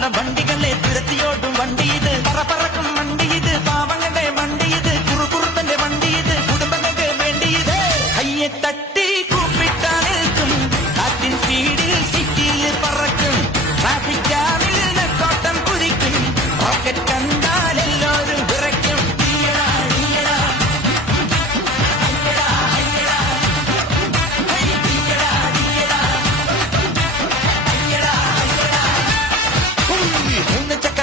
പല വണ്ടികളെ തുരത്തിയോടും വണ്ടി ഇത് പറക്കും വണ്ടി ഇത് പാവങ്ങളുടെ വണ്ടി ഇത് കുറുകുറുത്തന്റെ വണ്ടി ഇത് കുടുംബങ്ങൾക്ക് വേണ്ടി ഇത് കയ്യെ തട്ടി കൂപ്പിട്ടാ നിൽക്കും കാറ്റിൻ സ്പീഡിൽ സിറ്റിയിൽ പറക്കും ട്രാഫിക് ജാമിൽ നെട്ടോട്ടം കുതിക്കും റോക്കറ്റ് കണ്ടാൽ എല്ലാവരും വിറയ്ക്കും Check